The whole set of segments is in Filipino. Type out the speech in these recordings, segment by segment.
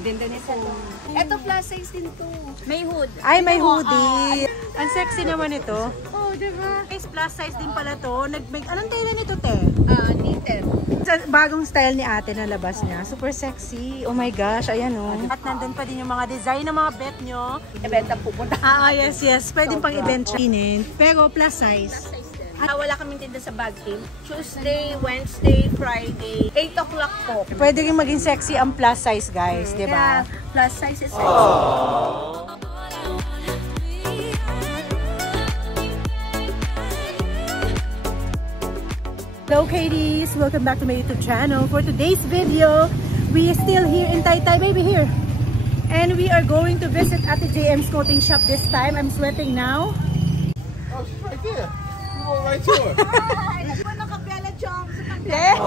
Ganda nito. Ito plus size din to. May hood. Ay, may hoodie. Ang sexy naman ito. Oh, diba? Guys, plus size din pala to. Anong tela nito, te? Knitted. Bagong style ni ate na labas niya. Super sexy. Oh my gosh, ayan oh. At nandun pa din yung mga design ng mga bet nyo. Event ang pupunta. Yes. Pwedeng pang event siya. Pero plus size. Wala kaming tinda sa bag team. Tuesday, Wednesday, Friday, 8 o'clock po. Pwede rin maging sexy ang plus size, guys. Diba? Plus size is sexy. Hello Katie's! Welcome back to my YouTube channel. For today's video, we are still here in Taytay, baby, here. And we are going to visit Ate JM's clothing shop this time. I'm sweating now. Oh, she's right there. You go right to her. Yes!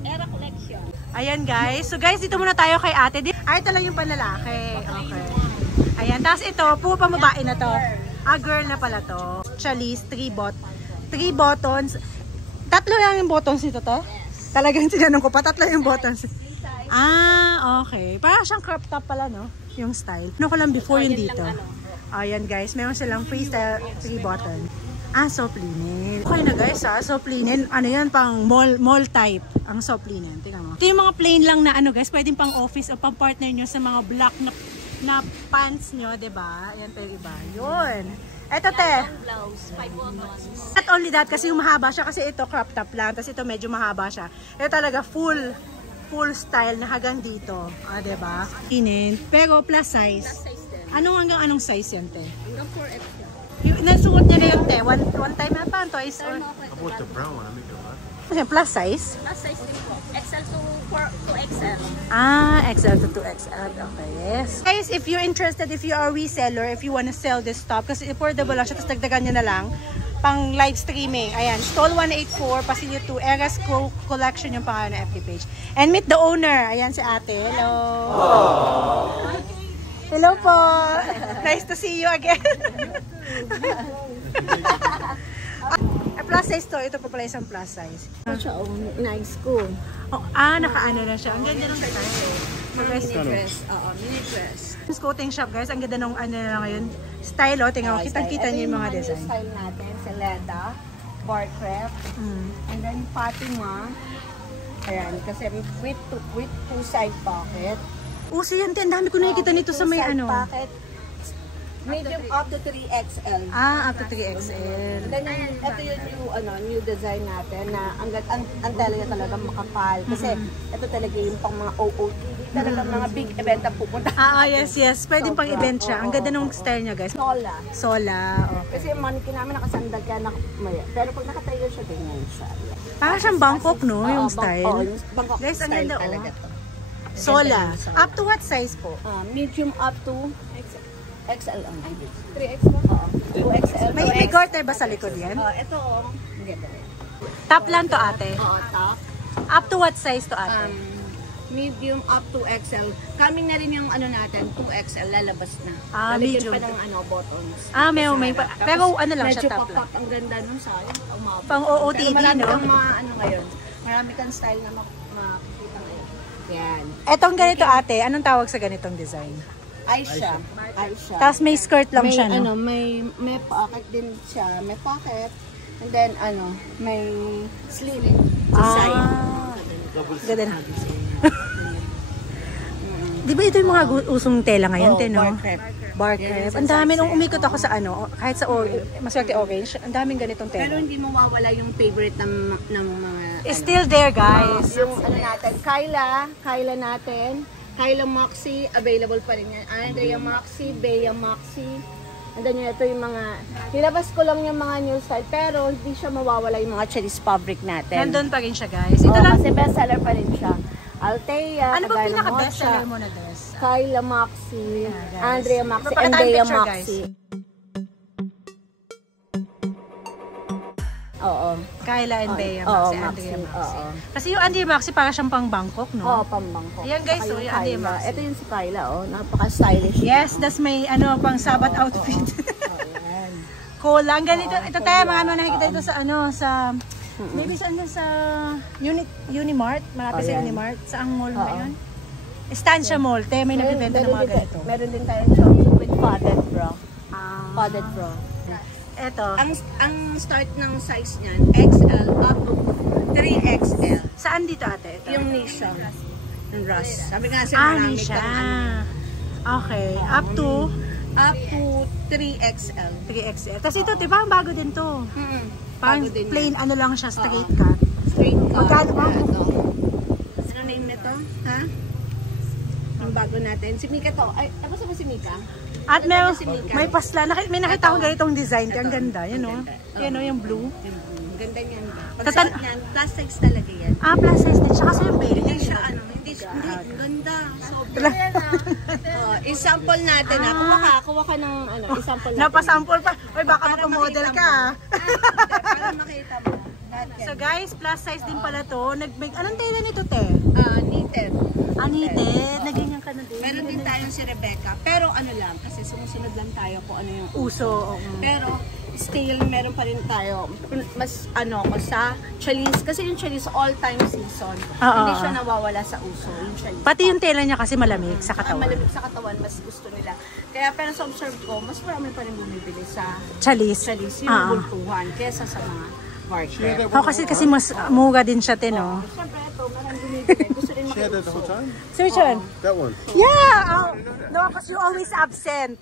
Era collection. Ayan guys. So guys, dito muna tayo kay ate. Ay, ito lang yung panlalaki. Okay. Ayan. Tapos ito, puro pamabae na to. Girl na pala to. Chalice, 3 buttons. 3 lang yung buttons nito to? Yes. Talagang tinanong ko pa, 3 yung buttons. Okay. Parang siyang crop top pala, no? Yung style. Ano ko lang before yung dito. Ayan guys, meron silang freestyle 3 button. Soft linen. Okay na guys soft linen. Ano yan, pang mall type. Ang soft linen. Tingnan mo. Ito yung mga plain lang na ano guys, pwedeng pang office o pang partner nyo sa mga black na pants nyo, diba? Ayan tayo iba. Yun. Eto te. Blouse, 5 buttons. Not only that, kasi yung mahaba siya, kasi ito crop top lang, tapos ito medyo mahaba siya. Ito talaga full style na hanggang dito. Diba? Linen. Pero plus size. Plus size din. Anong size yan te? Hanggang 4X. Yung nasuot niya ngayon te, one time na pa, twice or... I bought the brown one. I make it right. Plus size? Plus size din po. XL to 2XL. XL to 2XL. Okay, yes. Guys, if you're interested, if you are a reseller, if you wanna sell this top, kasi affordable lang siya, tapos dagdagan nyo na lang, pang live streaming. Ayan, Stall 184, Pasilio 2, Eras Collection yung pangalan ng FB page. And meet the owner. Ayan si ate. Hello. Aww. Hello po. Nice to see you again. Plus size to. Ito pa pala isang plus size. Siya nice ko. Nakaano na siya. Ang ganda ng style. Mini dress. Mini dress. This clothing shop guys, ang ganda ng ano na ngayon. Style tingnan mo. Kitang-kita niyo yung mga design. Ito yung style natin. Seleda, bar crepe, and then Fatima. Ayan, kasi with two side pocket. Uso yan, ang dami ko nakikita nito sa may ano. Pocket. Medium up to 3XL. Up to 3XL. Then ito yung new design natin na ang talaga talagang makapal. Kasi ito talaga yung pang mga OOTD. Talagang mga big event ang pupunta. Yes. Pwedeng pang event siya. Ang ganda ng style niya guys. Sola. Okay. Kasi yung mannequin namin nakasandal ka pero pag nakatayo siya, ganyan siya. Parang siyang Bangkok, no? Yung style. Yung Bangkok guys, ang style ganda talaga to. Sola. Up to what size po? Medium up to XL ang 3XL? Oo. 2XL. May garter ba sa likod yan? Ito ganda. Top lang to ate? Oo, top. Up to what size to ate? Medium up to XL. Coming na rin yung natin, 2XL lalabas na. Medium. Pa ng buttons. May pero ano lang siya, top lang. Ang ganda nun sayang. Pang OOTD, no? Marami kang ngayon. Marami kang style na makikita ngayon. Yan. Etong ganito ate, anong tawag sa ganitong design? Aisha. Tapos may skirt lang siya, no? May pocket din siya. May pocket. And then, may slim sa side. Ganda na. Di ba ito yung mga usong tela ngayon, no? Bar crepe. Ang dami nung umikot ako sa kahit sa maswerte orange, ang daming ganitong tela. Pero hindi mawawala yung favorite ng mga... It's still there, guys. Yung natin, Kyla natin. Kyla Maxi, available pa rin yan. Andrea Maxi, Bea Maxi. And then ito yung mga, nilabas ko lang yung mga new style, pero hindi siya mawawala yung mga Chinese fabric natin. Nandun pa rin siya, guys. Ito lang. Kasi bestseller pa rin siya. Althea, ano ba pinaka-bestseller mo na dress? Kyla Maxi, Andrea Maxi, and Bea Maxi. Oo. Kyla and Bea Maxi, Andrea Maxi. Kasi yung Andrea Maxi para siyang pang Bangkok, no? Oo, pang Bangkok. Ayan guys, yung Andrea Maxi. Ito yung si Kyla, napaka-stylish. Yes, that's may pang Sabbath outfit. Cool lang. Ganito, ito tayo, mga nakikita ito sa maybe sa Unimart, malapit sa Unimart. Saang mall ba yun? Estancia Mall, te, may nagbibenta ng mga ganito. Meron din tayong jumpsuit with padded bra. Padded bra. Eto. Ang start ng size niyan, XL up to 3XL. Saan dito ate? Ito? Yung Nisha. Yung Rush. Sabi nga siya, Ni marami siya. kang ano. Okay. Up to 3XL. 3XL. Tapos ito, di ba? Bago din to. Parang Bago din plain yan. ano lang siya, straight cut. Straight cut. Magkano ba? Ano name nito? Ha? Ang bago natin. Si Mika to. Ay, tapos ba si Mika? At may, Si Mika. may pasla. May nakita akong ganitong design. Ang ganda. Yan o. Yan o, yung blue. Ang ganda niyan. Pag Tatan- suot niyan, plus size talaga yan. Plus size din. Tsaka sa yung belly. Hindi siya ano, hindi, ang ganda. Sobra. I-sample natin ha. Kuha ka ng ano, i-sample natin. Napasample pa. Uy, baka Para makamodel makita ka. Para makita mo. So guys, plus size din pala to. Anong tela nito, te? Knitted. Knitted. Naganyan ka na din. Meron din tayong si Rebecca. Pero ano lang, kasi sumusunod lang tayo kung ano yung Uso. Pero still, meron pa rin tayo. Mas ano ko sa Challis. Kasi yung Challis all time season. Hindi siya nawawala sa uso. Yung Challis. Pati yung tela niya kasi malamig sa katawan. Malamig sa katawan, mas gusto nila. Kaya pero sa observe ko, mas marami pa rin bumibili sa Chalis. Challis. Yung bultuhan. Kesa sa mga market. Kasi mas mura din siya, te, no? Siyempre ito, marami bumibili. Gusto rin She had that the whole time? So which one? That one. Yeah! No, because you always absent.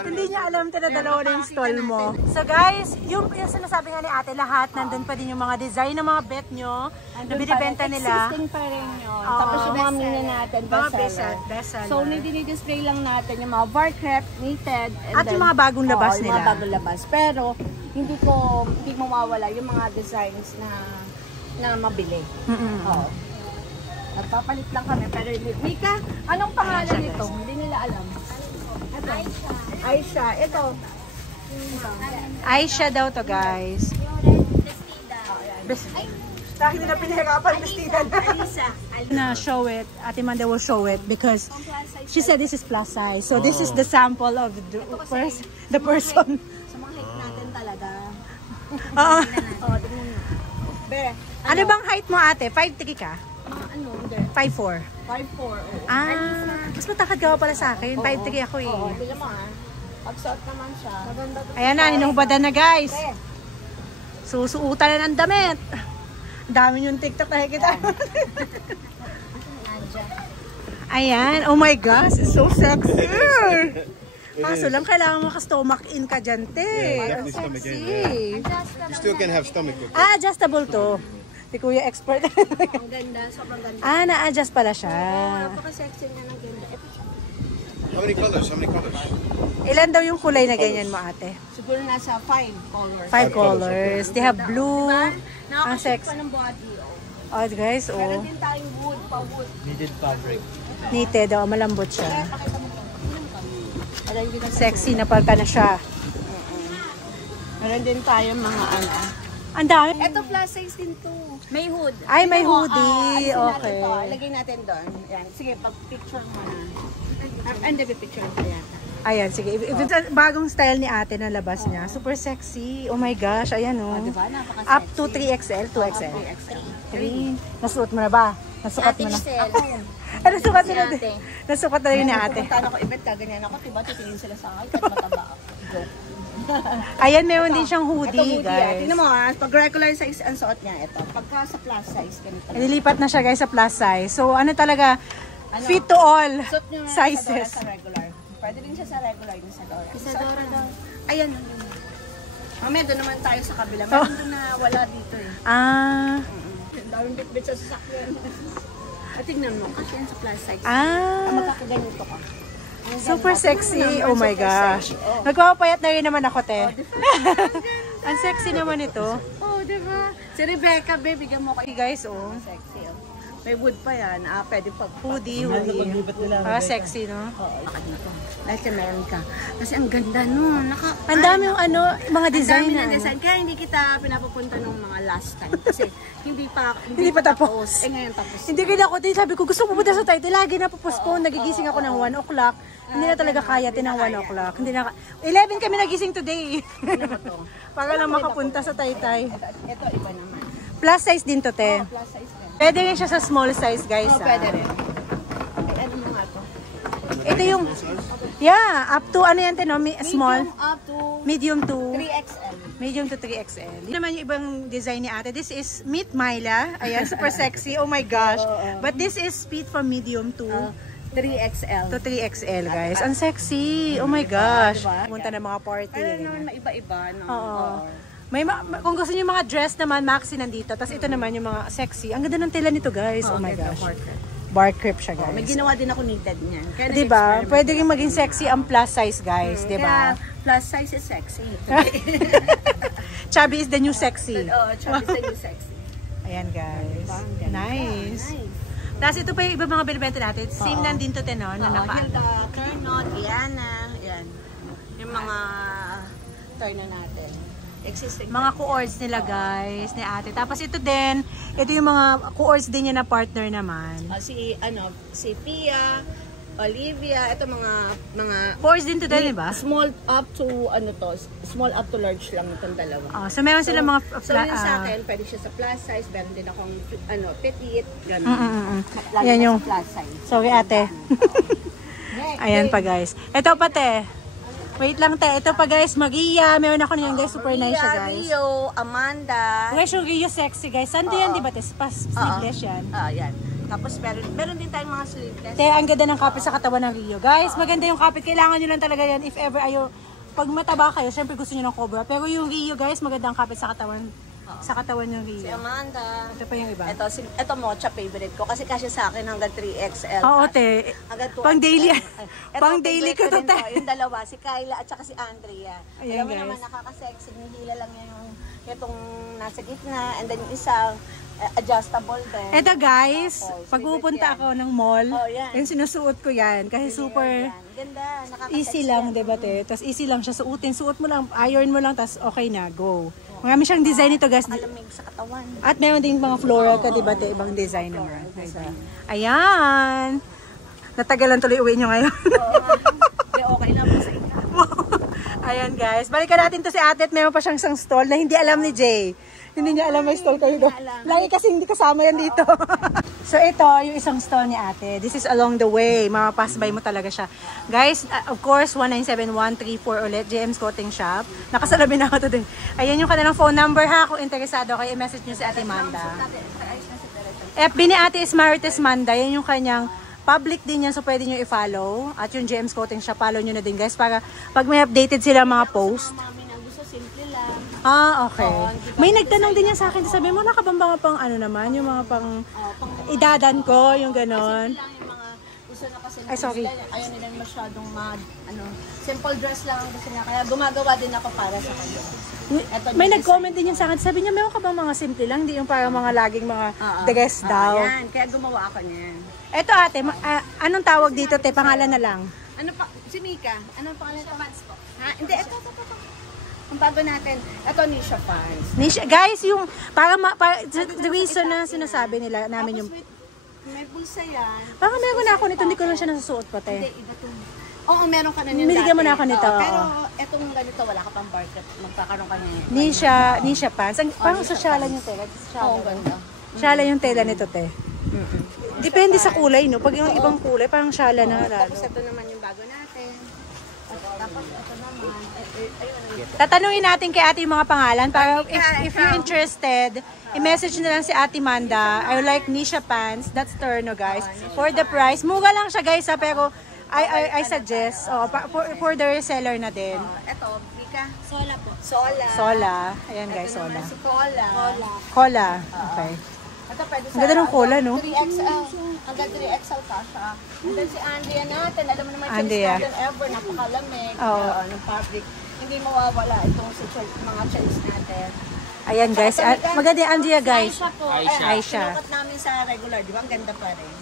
Hindi niya alam na dalawa na yung stall mo. So guys, yung sinasabi nga ni ate, lahat, nandun pa din yung mga design ng mga bet nyo na binibenta nila. Existing pa rin yun. Tapos yung mga mina natin, Mga bestseller. So, nidi-display lang natin yung mga bar crepe, knitted, and At yung mga bagong labas yung nila. mga bagong labas. Pero, hindi mawawala yung mga designs na mabili. Oo. Nagpapalit lang kami. Pero, Mika, anong pangalan nito? Hindi nila alam. Ito. Aisha. Ito. Aisha daw to, guys. Dahil na pinahirapan, bestida na. Show it. Ate Manda will show it because she said this is plus size. So this is the sample of the person. Sa mga height natin talaga. Oo. Tingnan mo. Be, Ano bang height mo, ate? 5'3" ka? ano? 5'4". 5'4". Mas matakad ka pa pala sa akin. 5'3" ako eh. Oo, tingnan mo pag-suot naman siya. Ayan na, ninuhubadan na guys. Susuutan na ng damit. Dami yung TikTok na kita. Ayan. Oh my gosh. It's so sexy. Kaso lang, kailangan maka-stomach in ka dyan, te. Yeah, Ang definitely stomach in, sexy. You still can have stomach. Adjustable to. Si Kuya expert. Ang ganda, sobrang ganda. Na-adjust pala siya. Napaka-sexy niya ng ganda. Ito siya. How many colors? How many colors? Ilan daw yung kulay na ganyan mo, ate? Siguro nasa 5 colors. 5 colors. They have blue. Ang Nakakashoot sexy. pa ng body. Oh, guys, Meron oh. din tayong wood, pa-wood. Knitted, oh. Malambot siya. Pakita mo ito. Meron din tayo- Sexy na palta na siya. Meron din tayong mga ano. Ang dami. Ito plus size din to. May hood. Ay, may Ito mo, hoodie. alisin natin Okay. to. Ilagay natin doon. Yan. Sige, pag-picture mo na. Hindi, picture ko yata. Ayan, sige. Bagong style ni ate na labas niya. Super sexy. Oh my gosh. Ayan, oh. Diba? Napaka-sexy. Up to 3XL, 2XL. 3. Nasuot mo na ba? Nasukat mo na. Ay, nasukat mo na din. Nasukat na rin ni ate. Pupunta ako, ibet ka, ganyan ako. Diba, titingin sila sa akin. Kahit mataba ako. Go. Ayan, meron din siyang Ito hoodie, guys. Tingnan mo pag regular size ang suot niya, ito. Pagka sa plus size, ganito. Nilipat na siya, guys, sa plus size. So, ano talaga, fit to all Suot niyo nga sizes. sa regular. Pwede din siya sa regular, din sa Dora. Sa Dora daw. Ayan. Mamaya doon naman tayo sa kabila. Meron doon na wala dito eh. Ang daming bit-bit sa sasakyan. At tingnan mo, kasi yan sa plus size. Magkakaganito ka. Ang Super ganda. sexy. Tingnan mo Oh naman, my super gosh. sexy. Oh. Nagpapayat na rin naman ako, te. Ang sexy naman ito. Oh, diba? Si Rebecca, baby, bigyan mo Okay, kayo. guys, oh. Sexy, oh. May wood pa yan. Pwede pag Hoodie. Sexy, no? Oo, laka dito. Dahil ka meron ka. Kasi ang ganda nun. Ang dami yung mga design Ang dami na. ng design. Kaya hindi kita pinapapunta nung mga last time. Kasi hindi pa tapos. Ngayon tapos. Hindi kaya ako, sabi ko, gusto ko pupunta sa Tahiti. Lagi na postpone. Nagigising ako ng 1 o'clock. Hindi na talaga kaya ng 1 o'clock. 11 kami nagising today. Para lang makapunta sa Taytay. Ito iba naman. Plus size din to, te. Plus size rin. Pwede rin siya sa small size, guys. Pwede rin. Ito yung, yeah, up to ano yan, no? Small, Medium up to medium to 3XL. medium to 3XL. Ito naman yung ibang design ni ate. This is Meet Myla. Ayan, super sexy. Oh my gosh. But this is fit from medium to 3XL. 3XL, guys. Ang sexy. Oh my gosh. Diba? Punta na mga party. Pero ganyan. naman maiba-iba, no? Oo. May kung gusto niyo mga dress naman, maxi nandito. Tapos ito naman yung mga sexy. Ang ganda ng tela nito, guys. Oh my gosh. Bar crepe siya, guys. May ginawa din ako needed niyan. Kaya Diba? nag-experiment Pwede rin maging sexy ang plus size, guys. Diba? Kaya plus size is sexy. Chubby is the new sexy. Oo, chubby sa new sexy. Ayan, guys. Ang ganda. Nice. Tapos ito pa yung iba mga binibenta natin. Same lang din to, no? Na Hilda, Kernot, Iana, yan. Yung mga turno natin. Existing. mga co-ords nila, guys, ni ate. Tapos ito din, ito yung mga co-ords din niya na partner naman. Si Pia, Olivia, ito mga Co-ords din to din, diba? small up to small up to large lang itong dalawa. So meron sila mga So yun sa akin, pwede siya sa plus size, meron din akong petite, gano'n. Lagi Yan na yung- sa plus size. Sorry, ate. Ayan pa, guys. Ito pa, te. Wait lang, te. Ito pa, guys. Maria. Meron ako niyan, guys. Super nice siya, guys. Rio, Amanda. Guys, yung Rio sexy, guys. Saan yan, di ba, te? Sleeveless yan. Yan. Tapos meron din tayong mga sleeveless. Te, ang ganda ng kapit sa katawan ng Rio. Guys, maganda yung kapit. Kailangan nyo lang talaga yan if ever ayo. Pag mataba kayo, syempre gusto nyo ng cobra. Pero yung Rio, guys, maganda ang kapit sa katawan. Sa katawan ng Si Rio. Amanda. Ito pa yung iba. Ito mocha favorite ko kasi kasya sa akin hanggang 3XL. Oo, te. Hanggang 2XL. Pang daily. Ito, Pang daily ko to, favorite te. din Yung dalawa, si Kyla at saka si Andrea. Ayan, Alam mo guys. naman, nakaka-sexy. Nihila lang itong nasa gitna. And then yung isang adjustable din. Ito, guys. Tapos, Pag favorite pupunta yan. ako ng mall, Oh, yan. yung sinusuot ko yan. Kasi super... Yan. Ganda, nakaka-sexy. Easy lang, yan. diba, te? Tapos easy lang siya suotin. Suot mo lang, iron mo lang, tapos okay na, go. Marami siyang design nito, guys. Malamig sa katawan. At meron din mga floral ka, diba, te? Ibang design naman. Ayan! Natagalan tuloy uwi nyo ngayon. Hindi, okay na po sa inyo. Ayan, guys. Balikan natin to si ate at meron pa siyang isang stall na hindi alam ni Jay. Hindi niya alam may stall kayo doon. Lagi kasi hindi kasama yan dito. So ito, yung isang stall ni ate. This is along the way. Mapapass by mo talaga siya. Guys, of course, 197-134 ulit, JM's Coating Shop. Nakasalamin ako today. Ayan yung kanilang phone number ha. Kung interesado kayo, i-message nyo si Ate Manda. FB ni ate is Marites Manda. Yan yung kanyang public din yan, so pwede nyo i-follow. At yung JM's Coating Shop, follow nyo na din, guys. Para pag may updated sila mga post. Mami na gusto, simple lang. Okay. May nagtanong din yan sa akin. Sabi mo, nakabamba pang ano naman, yung mga pang idadan ko, yung ganon. Lang yung mga gusto na kasi Ay, sorry. ayaw nila masyadong simple dress lang ang gusto niya. Kaya gumagawa din ako para sa kanya. May nag-comment din yan sa akin. Sabi niya, meron ka bang mga simple lang? Hindi yung parang mga laging mga dress daw. Yan, kaya gumawa ako niyan. Eto ate, anong tawag dito, te? Pangalan na lang. Ano pa? Si Mika. Anong pangalan ito? Po. Ha? Hindi, ito. Ang bago natin. Ito, Nisha Pants. Guys, yung, the reason na sinasabi nila namin yung, May bulsa yan. parang meron na ako nito, hindi ko na siya nasusuot pa, Hindi, te. iba to. Oo, meron ka na yun Binigyan mo dati. na ako nito, Oo, pero oo. etong ganito, wala ka pang barket. Magkakaroon ka na yun. Nisha pants. Parang Nisha sosyalan pants. yung tela. Oo, ganda. Shala yung tela nito, te. Depende sa kulay, no? Pag yung ibang kulay, parang shala na lalo. Tapos ito naman yung bago natin. Tapos ito naman. Ayun. Tatanungin natin kay ate yung mga pangalan para if you're interested, i-message na lang si Ate Manda. I like Nisha Pants. That's Turno, guys. For the price. Mura lang siya, guys, ha, pero I suggest for the reseller na din. Ito, Mika. Sola po. Sola. Sola. Ayan, guys, Ito naman Sola. si Cola. Cola. Okay. Ito pwede sa... Ang ganda ng cola, no? 3XL. Hanggang 3XL ka siya. And then si Andrea natin. Alam mo naman yung Andrea. natin ever. Napakalamig. Oo. Ng fabric. Hindi mawawala itong mga chains natin. Ayan, guys. Maganda yung Andrea, guys. Aisha po. Aisha. Sinukat namin sa regular. Di ba? Ang ganda pa rin.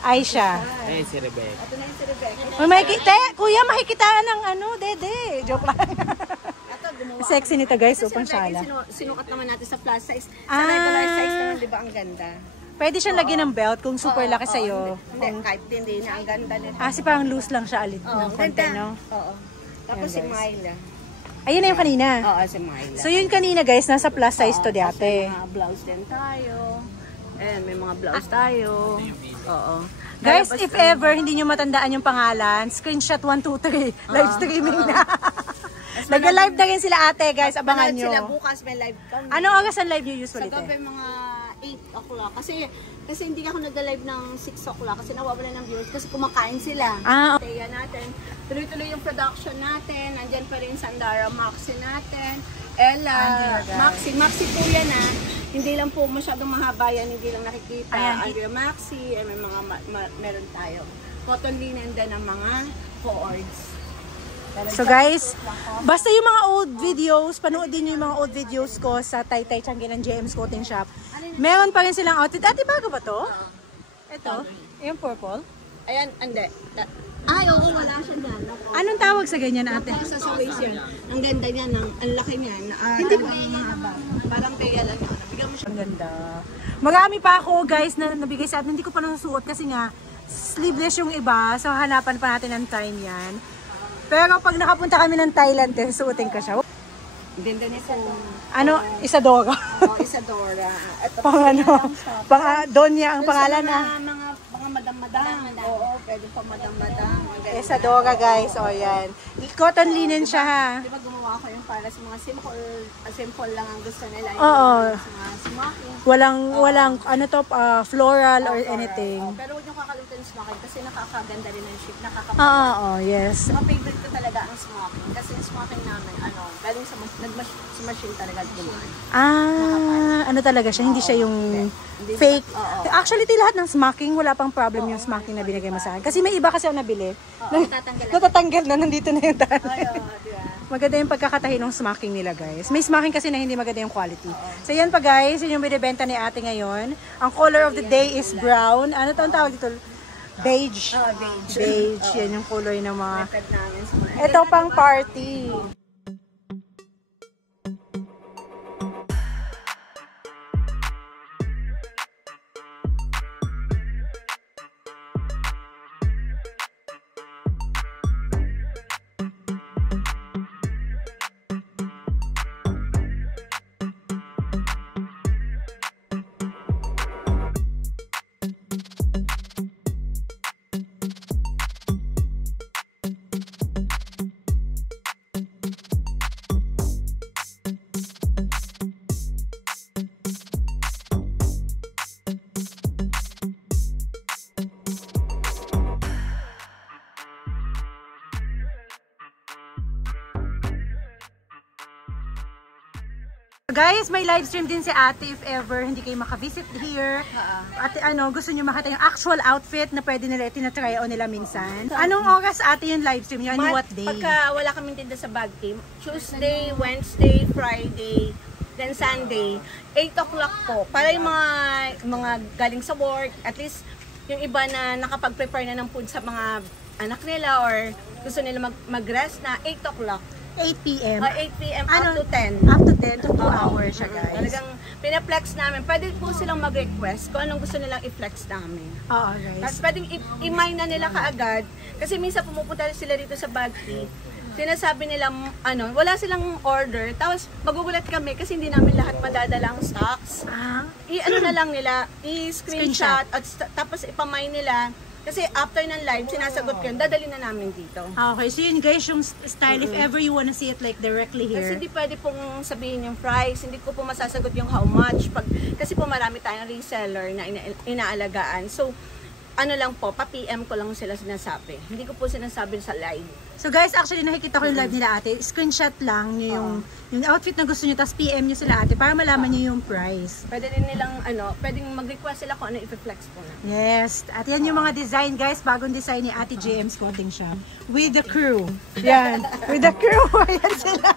Aisha. Hey, si Rebecca. Ito na yung si Rebecca. Makikita, kuya, makikitaan ng dede. Joke lang. Ito, gumawa. Sexy nito, guys. Ito si Upang Rebecca, shala. sinukat naman natin sa plus size. Sa regular size naman, di ba? Ang ganda. Pwede siyang lagyan ng belt kung super laki sa'yo. Hindi, kahit hindi na. Ang ganda nito. Kasi parang loose lang siya alit Oo, ng konti, ganda. no? Oo. Tapos Ayan, si guys. Myla. Ayun na yung kanina. Oo, si Myla. So yun kanina, guys, nasa plus size to Tapos dati. may mga blouse din tayo. Ayan, may mga blouse tayo. Oo. Guys, Lalabas if ever hindi nyo matandaan yung pangalan, screenshot 123, live streaming na. Nag-live na rin sila ate, guys. Abangan Manood sila nyo. bukas, may live kami. Anong oras ang live nyo Sa usually? gabi mga 8 o'clock. Kasi hindi ako nag-live ng 6 o'clock kasi nawawala ng viewers kasi kumakain sila. Ah, Kaya natin, tuloy-tuloy yung production natin. Nandyan pa rin Sandara Maxi natin. Ella, Maxi po yan Hindi lang po masyadong mahaba yan, hindi lang nakikita. Ayan. Andrea Maxi, may mga meron tayo. Cotton linen din ng mga cords. so guys, basta yung mga old videos, panoodin nyo yung mga old videos ko sa Taytay Changi ng JM's Clothing Shop. Meron pa rin silang outfit. Ate, bago ba to? Ito? Yung purple? Ayan, hindi. Ay, oo, wala siya dyan. Anong tawag sa ganyan ate? Sa waist yan. Ang ganda niya, ang laki niya. Hindi pa mahaba. Parang kaya lang yun. Bigyan mo siya. Ang ganda. Marami pa ako guys na nabigay sa atin. Hindi ko pa nasusuot kasi nga sleeveless yung iba. So hanapan pa natin ng time yan. Pero pag nakapunta kami ng Thailand, suotin ko siya. Ang ganda niya po. Ano? Isadora. Oh, Isadora. Ito Pang ano? Donya ang pangalan na. Mga madam-madam. Oo, pwede pa madam-madam. Ang ganda. Isadora guys. O yan. Cotton linen siya ha. Di ba gumawa ko yung para sa mga simple lang ang gusto nila. Oo. Sa mga smoking. Walang ano to, floral or anything. Oh, pero huwag niyo kakalimutan yung smoking kasi nakakaganda rin ang shape. Oo, yes. Mga favorite ko talaga ang smoking. Kasi yung smoking namin, galing sa machine talaga gumawa. Ano talaga siya, hindi siya yung fake. Actually, lahat ng smocking, wala pang problem yung smocking na binigay mo sa akin. Kasi may iba kasi ako nabili. Natatanggal na, nandito na yung tali. Maganda yung pagkakatahi ng smocking nila, guys. May smocking kasi na hindi maganda yung quality. So yan pa guys, yun yung binibenta ni ate ngayon. Ang color of the day is brown. Ano to ang tawag dito? Beige. Beige. Yan yung color ng mga... Ito pang party. Guys, may live stream din si ate if ever hindi kayo makavisit here. Ate, gusto nyo makita yung actual outfit na pwede nila tinatry on nila minsan. Anong oras ate yung live stream yun? What day? Pagka wala kaming tinda sa bag team, Tuesday, Wednesday, Friday, then Sunday, 8 o'clock po. Para yung mga galing sa work, at least yung iba na nakapag-prepare na ng food sa mga anak nila or gusto nila mag-rest na, 8 o'clock. 8 p.m. 8 p.m. up to 10. Up to 10 to 2 hours siya, guys. Talagang pinaplex namin. Pwede po silang mag-request kung anong gusto nilang i-flex namin. Oo, guys. Tapos pwedeng i-mine na nila kaagad. Kasi minsan pumupunta sila dito sa Bagti. Sinasabi nila, wala silang order. Tapos magugulat kami kasi hindi namin lahat madadala ang stocks. Na lang nila, i-screenshot at tapos ipamine nila. Kasi after ng live, sinasagot ko yun, dadali na namin dito. Okay, so yun guys, yung style, if ever you wanna see it like directly here. Kasi hindi pwede pong sabihin yung price, hindi ko po masasagot yung how much. Kasi po marami tayong reseller na inaalagaan. So, lang po, pa-PM ko lang sila sinasabi. Hindi ko po sinasabi sa live. So guys, actually nakikita ko yung live nila ate. Screenshot lang nyo yung outfit na gusto nyo, tapos PM nyo sila ate para malaman nyo yung price. Pwede din nilang, pwedeng mag-request sila kung ano i-flex po na. Yes. At yan yung mga design guys, bagong design ni Ate JM's Clothing Shop. With the crew. Yan. With the crew. Ayan sila.